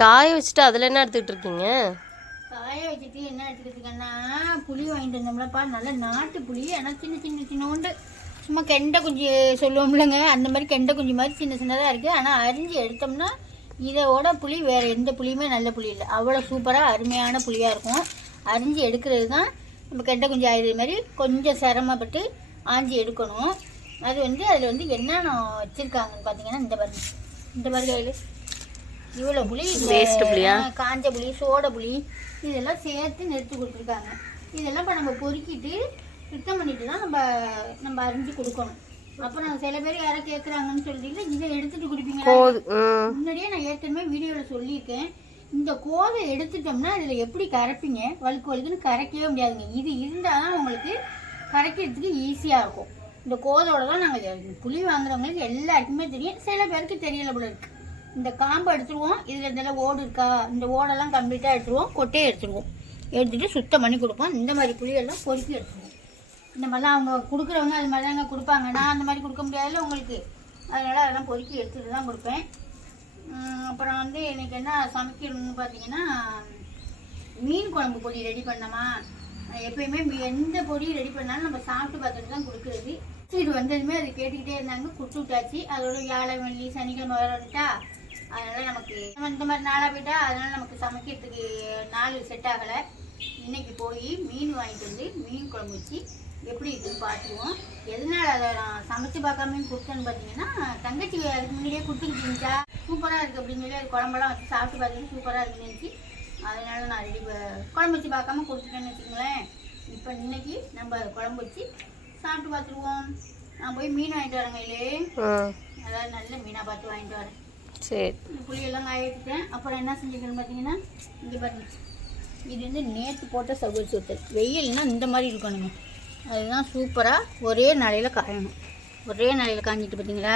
காய வச்சுட்டு அதில் என்ன எடுத்துக்கிட்டு இருக்கீங்க? காய வச்சுட்டு என்ன எடுத்துக்கிட்டுங்கன்னா, புளி வாங்கிட்டு வந்தோம்லப்பா, நல்ல நாட்டு புளி. ஆனால் சின்ன சின்ன சின்னோண்டு சும்மா கெண்டை குஞ்சு சொல்லுவோம்லங்க, அந்த மாதிரி கெண்டை குஞ்சு மாதிரி சின்ன சின்னதாக இருக்குது. ஆனால் அரிஞ்சு எடுத்தோம்னா இதோட புளி வேறு எந்த புளியுமே நல்ல புளி இல்லை. அவ்வளோ சூப்பராக அருமையான புளியாக இருக்கும். அரிஞ்சு எடுக்கிறது தான் நம்ம கெண்டை குஞ்சு ஆயுது மாதிரி கொஞ்சம் சிரமப்பட்டு ஆஞ்சி எடுக்கணும். அது வந்து அதில் வந்து என்னென்ன வச்சுருக்காங்கன்னு பார்த்தீங்கன்னா, இந்த பாருங்க இவ்வளோ புளி, வேஸ்ட் புளியா, காஞ்ச புளி, சோடை புளி இதெல்லாம் சேர்த்து நிறுத்தி கொடுத்துருக்காங்க. இதெல்லாம் இப்போ நம்ம பொறுக்கிட்டு சுத்தம் பண்ணிட்டு தான் நம்ம அரிஞ்சு கொடுக்கணும். அப்புறம் சில பேர் யாரும் கேட்குறாங்கன்னு சொல்லிட்டு இதை எடுத்துகிட்டு குடிப்பீங்களா? முன்னாடியே நான் ஏற்கனவே வீடியோவில் சொல்லியிருக்கேன். இந்த கோதை எடுத்துட்டோம்னா இதில் எப்படி கரைப்பீங்க? வழுக்குன்னு கரைக்கவே முடியாதுங்க. இது இருந்தால் தான் உங்களுக்கு கரைக்கிறதுக்கு ஈஸியாக இருக்கும். இந்த கோதோட தான் நாங்கள் புளி வாங்குறவங்களுக்கு எல்லாருக்குமே தெரியும், சில பேருக்கு தெரியல போல இருக்குது. இந்த காம்பை எடுத்துருவோம். இதில் இதெல்லாம் ஓடு இருக்கா, இந்த ஓடெல்லாம் கம்ப்ளீட்டாக எடுத்துருவோம். கொட்டையை எடுத்துருவோம். எடுத்துகிட்டு சுத்தம் பண்ணி கொடுப்போம். இந்த மாதிரி புளியெல்லாம் பொறுக்கி எடுத்துருவோம். இந்த மாதிரிலாம் அவங்க கொடுக்குறவங்க அது மாதிரி தாங்க கொடுப்பாங்க. நான் அந்த மாதிரி கொடுக்க முடியாதுல்ல உங்களுக்கு, அதனால் அதெல்லாம் பொறுக்கி எடுத்துகிட்டு தான் கொடுப்பேன். அப்புறம் வந்து எனக்கு என்ன சமைக்கணும்னு பார்த்தீங்கன்னா, மீன் குழம்பு பொடி ரெடி பண்ணோமா. எப்பயுமே எந்த பொடி ரெடி பண்ணாலும் நம்ம சாப்பிட்டு பார்த்துட்டு தான் கொடுக்குறது. இது வந்ததுமே அது கேட்டுக்கிட்டே இருந்தாங்க, கொடுத்து விட்டாச்சு. அதோட வியாழன் வெள்ளி சனிக்கிழமை வர வந்துட்டா, அதனால் நமக்கு இந்த மாதிரி நாளாக போயிட்டா, அதனால் நமக்கு சமைக்கிறதுக்கு நாள் செட் ஆகலை. இன்றைக்கி போய் மீன் வாங்கிட்டு வந்து மீன் குழம்பு வச்சு எப்படி இருக்குன்னு பார்த்துருவோம். எதனால் அதை நான் சமைச்சு பார்க்காம கொடுத்தேன்னு பார்த்தீங்கன்னா, தங்கச்சி அதுக்கு முன்னாடியே கொடுத்துக்கிட்டு இருந்துச்சா, சூப்பராக இருக்குது அப்படின்னு சொல்லி அது குழம்பெல்லாம் வச்சு சாப்பிட்டு பார்த்துட்டு சூப்பராக இருக்குன்னு நினச்சி அதனால நான் ரெடி குழம்பு வச்சு பார்க்காம கொடுத்துட்டேன்னு வச்சுக்கோங்களேன். இப்போ இன்னைக்கு நம்ம குழம்பு வச்சு சாப்பிட்டு பார்த்துருவோம். நான் போய் மீன் வாங்கிட்டு வரேங்க. இல்லையே அதாவது நல்ல மீனாக பார்த்து வாங்கிட்டு வரேன். சரி, புளியெல்லாம் காய வச்சுட்டேன். அப்புறம் என்ன செஞ்சுக்கணும்னு பார்த்தீங்கன்னா, இங்கே பாருங்க, இது வந்து நேற்று போட்ட சவுல் சுத்தல். வெயில்னா இந்த மாதிரி இருக்கணுங்க. அதுதான் சூப்பராக ஒரே நாளையில் காயணும். ஒரே நாளையில் காஞ்சிட்டு பார்த்தீங்களா.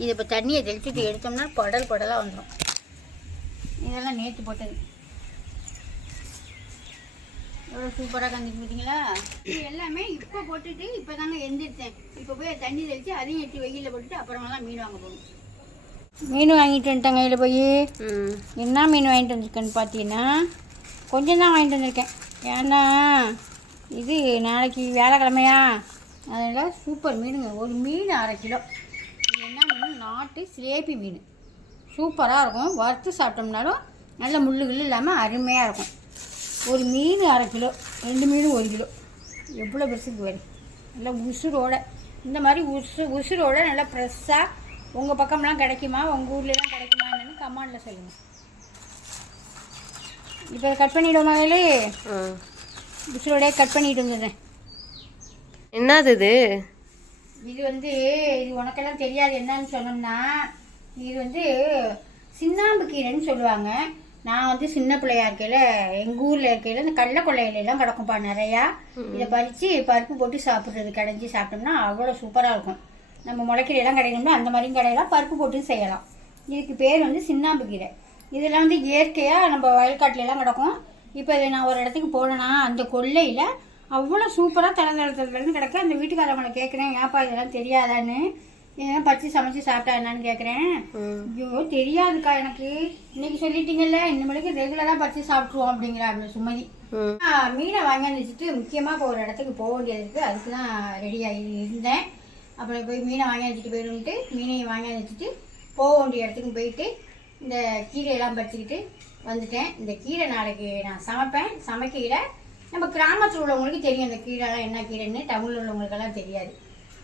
இது இப்போ தண்ணியை தெளிச்சுட்டு எடுத்தோம்னா படலாக வந்துடும். இதெல்லாம் நேற்று போட்டது. எவ்வளோ சூப்பராக காஞ்சிட்டு பார்த்தீங்களா. இது எல்லாமே இப்போ போட்டுட்டு இப்போ தாங்க எந்திரிச்சேன். இப்போ போய் தண்ணி தெளித்து அதையும் எடுத்து வெயிலில் போட்டுட்டு அப்புறமெல்லாம் மீன் வாங்க போகணும். மீன் வாங்கிட்டு வந்துட்டேன். கையில் போய் என்ன மீன் வாங்கிட்டு வந்திருக்கேன்னு பார்த்தீங்கன்னா, கொஞ்சம் தான் வாங்கிட்டு வந்திருக்கேன். ஏன்னா இது நாளைக்கு வியாழக்கிழமையா, அதனால் சூப்பர் மீனுங்க. ஒரு மீன் 1/2 கிலோ. இது என்ன மீன்? நாட்டு சிலேபி மீன். சூப்பராக இருக்கும். வறுத்து சாப்பிட்டோம்னாலும் நல்ல முள்ளுகள் இல்லாமல் அருமையாக இருக்கும். ஒரு மீன் 1/2 கிலோ, 2 மீன் 1 கிலோ. எவ்வளோ பெருசுக்கு வரும். நல்லா உசுரோட, இந்த மாதிரி உசுரோட நல்லா ஃப்ரெஷ்ஷாக உங்கள் பக்கம்லாம் கிடைக்குமா, உங்கள் ஊர்லலாம் கிடைக்குமா என்னன்னு கமெண்டில் சொல்லுங்கள். இப்போ கட் பண்ணிவிடுவோம். மகளே உசுரோட கட் பண்ணிட்டு வந்துடுறேன். என்னது இது? இது வந்து இது உனக்கெல்லாம் தெரியாது என்னன்னு சொன்னோம்னா, இது வந்து சின்னாம்பு கீரைன்னு சொல்லுவாங்க. நான் வந்து சின்ன பிள்ளையா இருக்கையில் எங்கள் ஊரில் இருக்கையில் இந்த கடலை கொள்ளையிலெல்லாம் கிடக்கும்ப்பா நிறையா. இதை பறித்து பருப்பு போட்டு சாப்பிட்றது, கடைஞ்சி சாப்பிட்டோம்னா அவ்வளோ சூப்பராக இருக்கும். நம்ம முளைக்கீரையெல்லாம் கிடைக்கணும்னா அந்த மாதிரியும் கிடையலாம், பருப்பு போட்டு செய்யலாம். இதுக்கு பேர் வந்து சின்னாம்பு கீரை. இதெல்லாம் வந்து இயற்கையாக நம்ம வயல்காட்டிலலாம் கிடக்கும். இப்போ இதை நான் ஒரு இடத்துக்கு போனேன்னா அந்த கொள்ளையில் அவ்வளோ சூப்பராக தளதளத்துலேருந்து கிடக்கு. அந்த வீட்டுக்காரவங்களை கேட்குறேன், ஏன்ப்பா இதெல்லாம் தெரியாதான்னு. இதெல்லாம் பறித்து சமைச்சு சாப்பிட்டா என்னன்னு கேட்குறேன். ஐயோ தெரியாதுக்கா எனக்கு, இன்னைக்கு சொல்லிட்டீங்கல்ல, இனிமேலுக்கு ரெகுலராக பறித்து சாப்பிட்ருவோம் அப்படிங்கிறாங்க சுமதி. மீனை வாங்கி வச்சுட்டு முக்கியமாக இப்போ ஒரு இடத்துக்கு போக வேண்டியது இருக்குது. அதுக்கு தான் ரெடியாகி இருந்தேன். அப்புறம் போய் மீனை வாங்கி வச்சுட்டு போயிடுன்ட்டு மீனையும் வாங்கி வச்சுட்டு போக வேண்டிய இடத்துக்கு போயிட்டு இந்த கீரையெல்லாம் பறிச்சுக்கிட்டு வந்துட்டேன். இந்த கீரை நாளைக்கு நான் சமைப்பேன். சமைக்கையில் நம்ம கிராமத்தில் உள்ளவங்களுக்கு தெரியும் இந்த கீரைலாம் என்ன கீரைன்னு, டவுனில் உள்ளவங்களுக்கெல்லாம் தெரியாது.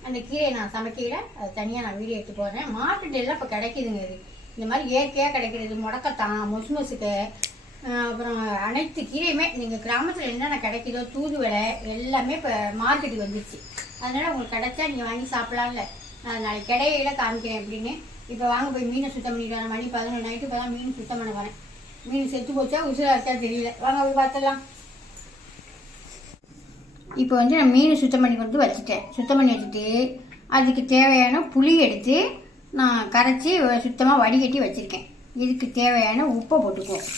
அந்த கீரையை நான் சமைக்கையில் அது தனியாக நான் வீடியோ எடுத்து போடுறேன். மார்க்கெட்டெல்லாம் இப்போ கிடைக்குதுங்க. இது இந்த மாதிரி இயற்கையாக கிடைக்கிறது. முடக்கத்தான், மொசுக்கு, அப்புறம் அனைத்து கீரையுமே நீங்கள் கிராமத்தில் என்னென்ன கிடைக்குதோ, தூதுவளை எல்லாமே இப்போ மார்க்கெட்டுக்கு வந்துடுச்சு. அதனால் உங்களுக்கு கிடைச்சா நீங்கள் வாங்கி சாப்பிட்லாம்ல. நான் நாளைக்கு கிடையில காமிக்கிறேன் அப்படின்னு. இப்போ வாங்க போய் மீனை சுத்தம் பண்ணிட்டு வரேன். மணி 11 நைட்டு இப்போ தான் மீன் சுத்தம் பண்ண வரேன். மீன் செத்து போச்சா உசுரா இருக்கா தெரியல. வாங்க போய் பார்த்துடலாம். இப்போ வந்து நான் மீன் சுத்தம் பண்ணி கொண்டு வச்சுட்டேன். சுத்தம் பண்ணி வச்சுட்டு அதுக்கு தேவையான புளி எடுத்து நான் கரைச்சி சுத்தமாக வடிகட்டி வச்சுருக்கேன். இதுக்கு தேவையான உப்பை போட்டுக்குவோம்.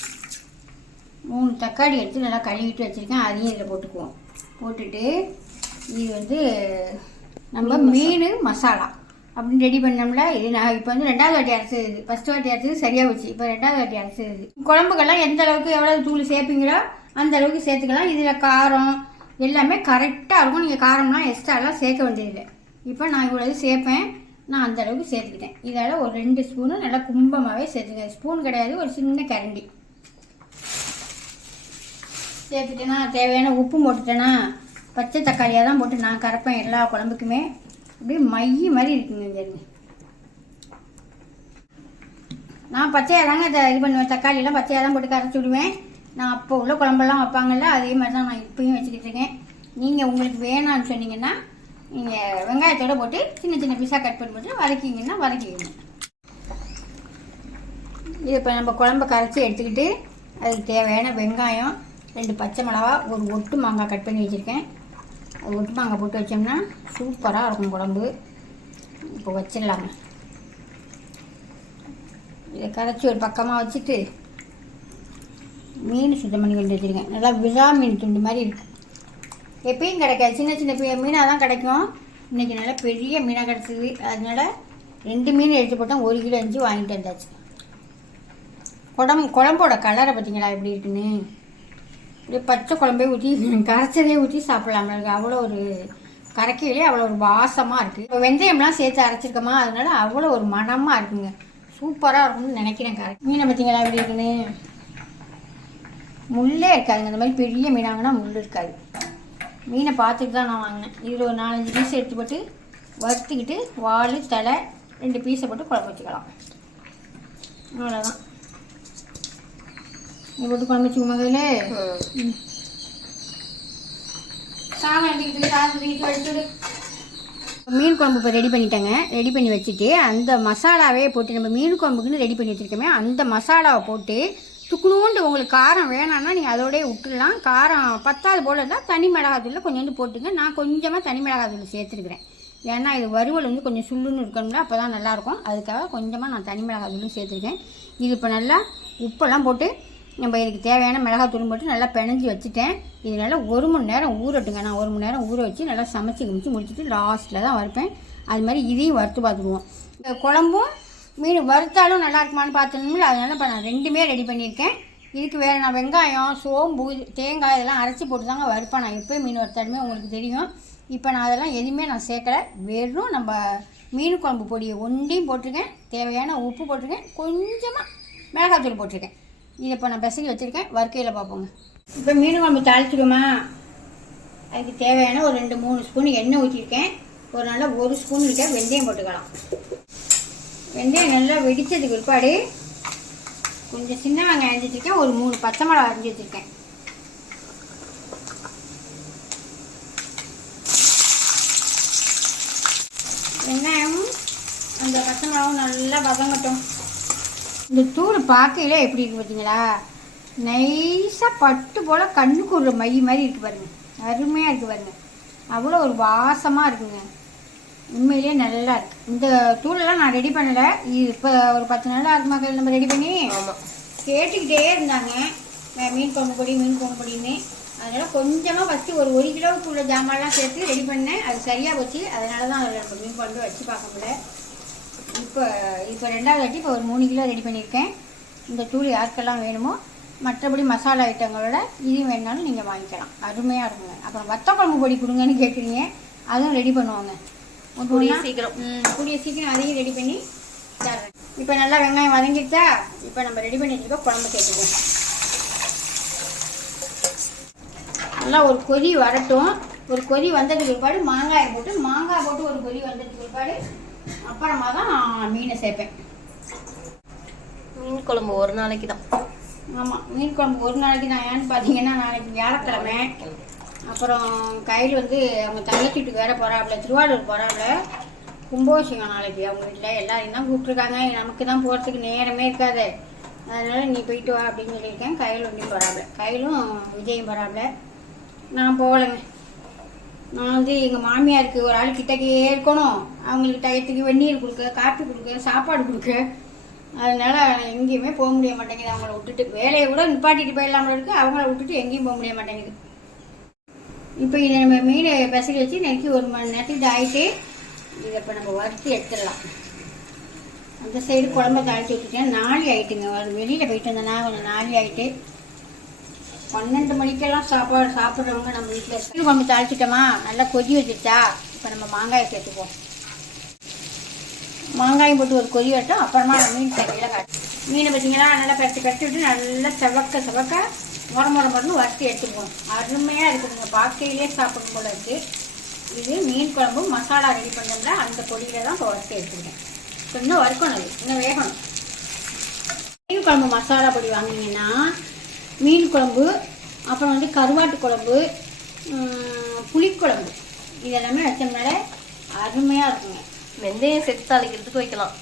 3 தக்காளி எடுத்து நல்லா கழுவிட்டு வச்சுருக்கேன். அதையும் இதில் போட்டுக்குவோம். போட்டுட்டு இது வந்து நம்ம மீன் மசாலா அப்படின்னு ரெடி பண்ணோம்ல. இது நான் இப்போ வந்து 2வது வாட்டி அரைச்சது. ஃபஸ்ட்டு வாட்டி அரைச்சது சரியாக போச்சு. இப்போ 2வது வாட்டி அரைச்சது. குழம்புக்கெல்லாம் எந்த அளவுக்கு எவ்வளோ தூள் சேர்ப்பீங்களோ அந்த அளவுக்கு சேர்த்துக்கலாம். இதில் காரம் எல்லாமே கரெக்டாக இருக்கும். நீங்கள் காரம்லாம் எக்ஸ்ட்ராலாம் சேர்க்க வேண்டியதில்லை. இப்போ நான் இவ்வளோ சேர்ப்பேன். நான் அந்த அளவுக்கு சேர்த்துக்கிட்டேன். இதால் ஒரு 2 ஸ்பூனு நல்லா கும்பமாகவே சேர்த்துக்கேன். ஸ்பூன் கிடையாது, ஒரு சின்ன கரண்டி சேர்த்துட்டேன்னா தேவையான உப்பு போட்டுட்டேன்னா பச்சை தக்காளியாக தான் போட்டு நான் கரைப்பேன் எல்லா குழம்புக்குமே. அப்படியே மைய மாதிரி இருக்குங்க. இங்கே நான் பச்சையாக தாங்க இது பண்ணுவேன். தக்காளியெல்லாம் பச்சையாக தான் போட்டு கரைச்சி விடுவேன். நான் அப்போ உள்ள குழம்பெல்லாம் வைப்பாங்கல்ல அதே மாதிரி தான் நான் இப்போயும் வச்சுக்கிட்டு இருக்கேன். நீங்கள் உங்களுக்கு வேணான்னு சொன்னீங்கன்னா நீங்கள் வெங்காயத்தோடு போட்டு சின்ன சின்ன பீஸாக கட் பண்ணி போட்டு வதக்கிங்கன்னா வதக்கிக்கணும். இது இப்போ நம்ம குழம்பை கரைச்சி எடுத்துக்கிட்டு அதுக்கு தேவையான வெங்காயம், 2 பச்சை மிளகா, ஒரு ஒட்டு மாங்காய் கட் பண்ணி வச்சுருக்கேன். அது ஒட்டு மாங்காய் போட்டு வச்சோம்னா சூப்பராக இருக்கும் குழம்பு. இப்போ வச்சிடலாங்க. இதை கரைச்சி ஒரு பக்கமாக வச்சுட்டு மீன் சுத்தம் பண்ணி கொண்டு வச்சுருக்கேன். நல்லா விழா மீன் துண்டு மாதிரி இருக்குது. எப்பயும் கிடைக்காது, சின்ன சின்ன மீனாக தான் கிடைக்கும். இன்றைக்கி நல்லா பெரிய மீனாக கிடச்சிது. அதனால 2 மீன் எடுத்து போட்டோம். 1 கிலோ அஞ்சு வாங்கிட்டு வந்தாச்சு. குழம்போட கலரை பார்த்தீங்களா எப்படி இருக்குன்னு. இப்படியே பச்சை குழம்பே ஊற்றி கரைச்சதே ஊற்றி சாப்பிட்லாம். அவ்வளோ ஒரு கரைக்கையிலே அவ்வளோ ஒரு வாசமாக இருக்குது. இப்போ வெந்தயம்லாம் சேர்த்து அரைச்சிருக்கோமா அதனால அவ்வளோ ஒரு மணமாக இருக்குங்க. சூப்பராக இருக்கும்னு நினைக்கிறேன். மீனை பார்த்தீங்களா எப்படி இருக்குன்னு. முள்ளே இருக்காதுங்க. இந்த மாதிரி பெரிய மீனாங்கன்னா முள் இருக்காது. மீனை பார்த்துட்டு தான் நான் வாங்கினேன். இதில் ஒரு 4-5 பீஸ் எடுத்து போட்டு வறுத்துக்கிட்டு வால் தலை 2 பீஸை போட்டு குழம்பு வச்சுக்கலாம். அவ்வளோதான். இது போட்டு குழம்பு வச்சுக்கோங்க. கையில் மீன் குழம்பு இப்போ ரெடி பண்ணிட்டேங்க. ரெடி பண்ணி வச்சுட்டு அந்த மசாலாவே போட்டு நம்ம மீன் குழம்புக்குன்னு ரெடி பண்ணி வச்சுருக்கோமே அந்த மசாலாவை போட்டு துக்குணுண்டு உங்களுக்கு காரம் வேணான்னா நீங்கள் அதோடய விட்டுடலாம். காரம் பத்தாது போல் இருந்தால் தனி மிளகாத்தூளில் கொஞ்சோண்டு போட்டுங்க. நான் கொஞ்சமாக தனி மிளகாத்தூள் சேர்த்துருக்குறேன். ஏன்னா இது வறுவல் வந்து கொஞ்சம் சுள்ளுன்னு இருக்கணும்ல, அப்போ தான் நல்லாயிருக்கும். அதுக்காக கொஞ்சமாக நான் தனி மிளகாத்தூளும் சேர்த்துருக்கேன். இது இப்போ நல்லா உப்பெல்லாம் போட்டு நம்ம இதுக்கு தேவையான மிளகாத்தூளும் போட்டு நல்லா பிணைஞ்சி வச்சுட்டேன். இது நல்லா 1 மணி நேரம் ஊறட்டுங்க. நான் 1 மணி நேரம் ஊற வச்சு நல்லா சமைச்சு முடிச்சுட்டு லாஸ்ட்டில் தான் வறுப்பேன். அது மாதிரி இதையும் வறுத்து பார்த்துக்குவோம். இந்த குழம்பும் மீன் வறுத்தாலும் நல்லா இருக்குமான்னு பார்த்துணும்ல, அதனால இப்போ நான் 2மே ரெடி பண்ணியிருக்கேன். இதுக்கு வேறு நான் வெங்காயம், சோம்பு, தேங்காய் இதெல்லாம் அரைச்சி போட்டு தாங்க வறுப்பேன். நான் எப்போயும் மீன் வறுத்தாலுமே உங்களுக்கு தெரியும். இப்போ நான் அதெல்லாம் எதுவுமே நான் சேர்க்கலை. வெறும் நம்ம மீன் குழம்பு பொடியை ஒன்றையும் போட்டிருக்கேன். தேவையான உப்பு போட்டிருக்கேன். கொஞ்சமாக மிளகாத்தூள் போட்டிருக்கேன். இதை இப்போ நான் பெசகி வச்சுருக்கேன். வறுக்கையில் பார்ப்போங்க. இப்போ மீன் குழம்பு தாளிச்சிடுமா. அதுக்கு தேவையான ஒரு 2-3 ஸ்பூன் எண்ணெய் ஊற்றிருக்கேன். ஒரு நல்லா 1 ஸ்பூன் கிட்ட வெந்தயம் போட்டுக்கலாம். வெந்தயம் நல்லா வெடித்ததுக்கு பிற்பாடு கொஞ்சம் சின்ன வெங்காயம் அரிஞ்சு வச்சுருக்கேன். ஒரு 3 பச்சை மிளகா அரிஞ்சு வச்சுருக்கேன். வெங்காயமும் அந்த பச்சை மிளகாவும் நல்லா வதங்கட்டும். இந்த தூள் பார்க்கையில எப்படி இருக்குது பார்த்தீங்களா. நைஸாக பட்டு போல் கண்ணுக்கு ஒரு மை மாதிரி இருக்குது பாருங்கள். அருமையாக இருக்குது பாருங்கள். அவ்வளோ ஒரு வாசமாக இருக்குங்க. உண்மையிலேயே நல்லா இருக்குது. இந்த தூளெல்லாம் நான் ரெடி பண்ணலை. இது இப்போ ஒரு 10 நாளாக அது மக்கள் நம்ம ரெடி பண்ணி கேட்டுக்கிட்டே இருந்தாங்க மீன் குழம்பு பொடி மீன் குழம்பு பொடின்னு. அதனால் கொஞ்சமாக ஃபஸ்ட்டு ஒரு 1 கிலோவுக்கு உள்ள ஜாமான்லாம் சேர்த்து ரெடி பண்ணேன். அது சரியாக போச்சு. அதனால தான் அதில் நம்ம மீன் குழம்பு வச்சு பார்க்க முடியல. இப்போ 2வது வாட்டி இப்போ ஒரு 3 கிலோ ரெடி பண்ணியிருக்கேன். இந்த தூள் யாருக்கெல்லாம் வேணுமோ மற்றபடி மசாலா ஐட்டங்களோட இது வேணாலும் நீங்கள் வாங்கிக்கலாம். அருமையாக இருக்குங்க. அப்புறம் வத்த குழம்பு பொடி கொடுங்கன்னு கேட்குறீங்க. அதுவும் ரெடி பண்ணுவாங்க கூடிய சீக்கிரம் அதையும் ரெடி பண்ணி தர்றேன். இப்போ நல்லா வெங்காயம் வதங்கிட்டா இப்போ நம்ம ரெடி பண்ணி வச்சுக்கோ குழம்பு சேர்த்துக்குவோம். நல்லா ஒரு கொதி வரட்டும். ஒரு கொதி வந்ததுக்கு பிற்பாடு மாங்காய் போட்டு ஒரு கொதி வந்ததுக்கு பிற்பாடு அப்புறமா தான் நான் மீனை சேர்ப்பேன். மீன் குழம்பு ஒரு நாளைக்கு தான். ஆமாம், மீன் குழம்பு ஒரு நாளைக்கு தான். ஏன்னு பார்த்தீங்கன்னா நாளைக்கு வியாழக்கிழமை. அப்புறம் கையில் வந்து அவங்க தங்கச்சி வீட்டுக்கு வேற போகிறாப்புல, திருவாரூர் போகிறாப்புல. கும்பாபிஷேகம் நாளைக்கு அவங்க வீட்டில் எல்லாரையும் தான் கூப்பிட்ருக்காங்க. நமக்கு தான் போகிறதுக்கு நேரமே இருக்காது. அதனால் நீ போயிட்டு வா அப்படின்னு சொல்லியிருக்கேன். கையில் ஒன்றையும் போகிறாப்புல, கையிலும் விஜயும் போகிறாப்புல. நான் போகலைங்க. நான் வந்து எங்கள் மாமியாருக்கு ஒரு ஆள் கிட்டக்கே இருக்கணும். அவங்களுக்கு டயத்துக்கு வெந்நீர் கொடுக்க, காப்பி கொடுக்க, சாப்பாடு கொடுக்க. அதனால் எங்கேயுமே போக முடிய மாட்டேங்குது. அவங்கள விட்டுட்டு வேலையை கூட நிப்பாட்டிட்டு போயிடலாமல் இருக்குது. அவங்கள விட்டுட்டு எங்கேயும் போக முடிய மாட்டேங்குது. இப்போ இதை நம்ம மீனை பெசகி வச்சு நெருக்கி 1 மணி நேரத்துக்கு ஆகிட்டு இதை இப்போ நம்ம வறுத்து எடுத்துடலாம். அந்த சைடு குழம்பை தாளித்து விட்டுட்டேன். நாளி ஆகிட்டுங்க, வெளியில் போயிட்டு வந்தேன்னா கொஞ்சம் நாளி ஆகிட்டு 12 மணிக்கெல்லாம் சாப்பிட்றவங்க நம்ம வீட்டில். மீன் குழம்பு தாளிச்சிட்டோமா, நல்லா கொதி வச்சுட்டா இப்போ நம்ம மாங்காயை சேர்த்துப்போம். மாங்காயும் போட்டு ஒரு கொதி வரட்டும், அப்புறமா நம்ம மீன் சட்டியில் காட்டு. மீனை பார்த்தீங்கன்னா நல்லா பரட்டி விட்டு நல்லா செவக்க முறை வறுத்து எடுத்துக்குவோம். அருமையாக இருக்குதுங்க, பார்க்கையிலே சாப்பிடும் போல இருக்குது. இது மீன் குழம்பு மசாலா ரெடி பண்ணோம்ல, அந்த பொடியில் தான் இப்போ வறுத்து எடுத்துக்கிட்டேன். இப்போ இன்னும் வறுக்கணும், அது இன்னும் வேகணும். மீன் குழம்பு மசாலா பொடி வாங்கினீங்கன்னா மீன் குழம்பு, அப்புறம் வந்து கருவாட்டு குழம்பு, புளிக்குழம்பு இதெல்லாமே வச்சோம்னால அருமையாக இருக்குங்க. வெந்தயம் சேர்த்து தாளிக்கிறதுக்கு வைக்கலாம்.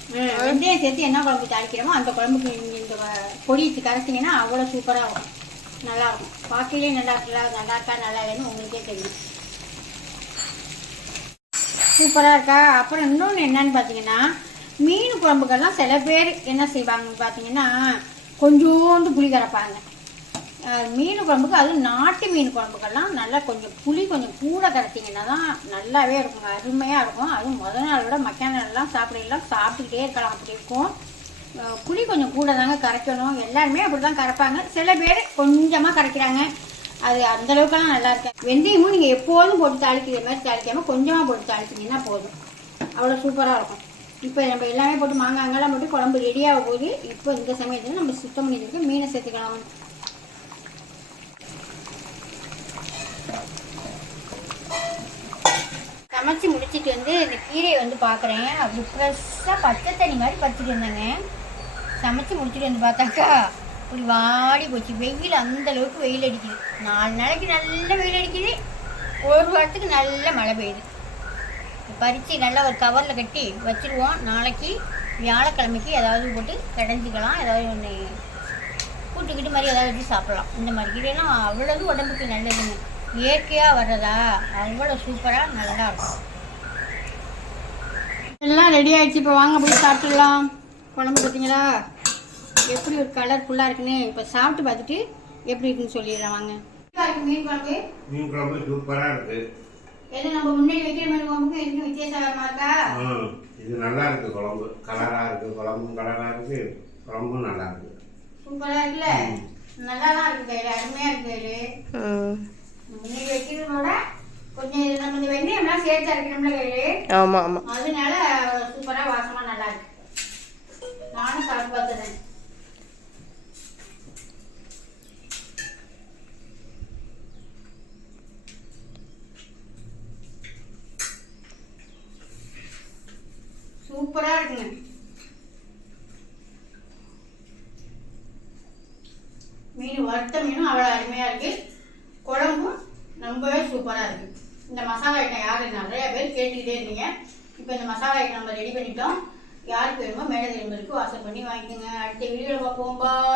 வெந்தயம் சேர்த்து என்ன குழம்பு தாளிக்கிறோமோ அந்த குழம்புக்கு இந்த பொடி கரைச்சிங்கன்னா அவ்வளோ சூப்பராக இருக்கும், நல்லாயிருக்கும். பார்க்கையிலே நல்லா இருக்கா நல்லா இல்லைன்னு உங்களுக்கே தெரியும். சூப்பராக இருக்கா. அப்புறம் இன்னொன்று என்னன்னு பார்த்தீங்கன்னா, மீன் குழம்புக்கெல்லாம் சில பேர் என்ன செய்வாங்கன்னு பார்த்தீங்கன்னா கொஞ்சோண்டு புளி கரைப்பாங்க. மீன் குழம்புக்கு, அதுவும் நாட்டு மீன் குழம்புக்கெல்லாம் நல்லா கொஞ்சம் புளி கொஞ்சம் கூட கரைச்சிங்கன்னா தான் நல்லாவே இருக்குங்க, அருமையாக இருக்கும். அதுவும் முதல் நாள் விட மக்கான நாள்லாம் சாப்பிட்டுக்கிட்டே இருக்கலாம், அப்படி இருக்கும். புளி கொஞ்சம் கூட தாங்க கரைக்கணும். எல்லாருமே அப்படி தான் கரைப்பாங்க, சில பேர் கொஞ்சமாக கரைக்கிறாங்க. அது அந்தளவுக்கெல்லாம் நல்லா இருக்கேன். வெந்தயமும் நீங்கள் எப்போதும் போட்டு தாளிக்கிற மாதிரி தாளிக்காமல் கொஞ்சமாக போட்டு தாளிச்சிங்கன்னா போதும், அவ்வளோ சூப்பராக இருக்கும். இப்போ நம்ம எல்லாமே போட்டு மாங்காங்கெல்லாம் போட்டு குழம்பு ரெடியாக போகுது. இப்போ இந்த சமயத்தில் நம்ம சுத்தம் பண்ணிட்டு மீனை சேர்த்துக்கலாம். சமைச்சு முடிச்சுட்டு வந்து இந்த கீரையை வந்து பார்க்குறேன், அப்படி ஃப்ரெஷ்ஷாக பச்சை தண்ணி மாதிரி பறிச்சுட்டு இருந்தேங்க. சமைச்சு முடிச்சுட்டு வந்து பார்த்தாக்கா இப்படி வாடி போச்சு. வெயில் அந்தளவுக்கு வெயில் அடிக்குது. 4 நாளைக்கு நல்ல வெயில் அடிக்குது, ஒரு வாரத்துக்கு நல்ல மழை பெய்யுது. பறித்து நல்லா ஒரு கவரில் கட்டி வச்சுருவோம். நாளைக்கு வியாழக்கிழமைக்கு ஏதாவது போட்டு கடைஞ்சிக்கலாம், ஏதாவது ஒன்று கூட்டுக்கிட்டு மாதிரி ஏதாவது வச்சு சாப்பிட்லாம். இந்த மாதிரி கீரையெல்லாம் அவ்வளவு உடம்புக்கு நல்லதுங்க, இயற்கையாக வர்றதா அவ்வளோ சூப்பராக நல்லா இருக்கும். எல்லாம் ரெடி ஆகிடுச்சு. இப்போ வாங்க போய் சாப்பிட்லாம். குழம்பு பார்த்தீங்களா எப்படி ஒரு கலர்ஃபுல்லாக இருக்குன்னு. இப்போ சாப்பிட்டு பார்த்துட்டு எப்படி இருக்குன்னு சொல்லிடுறேன் வாங்க. மீன் குழம்பு சூப்பராக இருக்கு. எது நம்ம முன்னாடி வைக்கிற மாதிரி குழம்புக்கு எதுவும் வித்தியாசமா இருக்கா? இது நல்லா இருக்கு, குழம்பு கலராக இருக்கு, குழம்பும் கலராக இருக்கு, குழம்பும் நல்லா இருக்கு. சூப்பராக இருக்குல்ல, நல்லா தான் இருக்கு கையில், அருமையாக இருக்கு கையில். முன்னாடி வைக்கிறதோட கொஞ்சம் நம்ம இந்த வெந்தயம்லாம் சேர்த்து அரைக்கணும்ல கையில். ஆமாம் ஆமாம், அதனால சூப்பராக வாசமாக நல்லா இருக்கு. நானும் சாப்பிட்டு பார்த்துறேன். சூப்பராக இருக்குங்க. மீன் வறுத்த மீனும் அவ்வளோ அருமையாக இருக்குது, குழம்பும் ரொம்பவே சூப்பராக இருக்குது. இந்த மசாலா ஐட்டம் யார் நிறைய பேர் கேட்டுக்கிட்டே இருந்தீங்க. இப்போ இந்த மசாலா ஐட்டம் நம்ம ரெடி பண்ணிட்டோம். யாருக்கு வேணுமோ மேலே நம்பருக்கு வாட்ஸ்அப் பண்ணி வாங்கிக்கோங்க. அடுத்த வீடியோவில் பார்ப்போம். பாய்.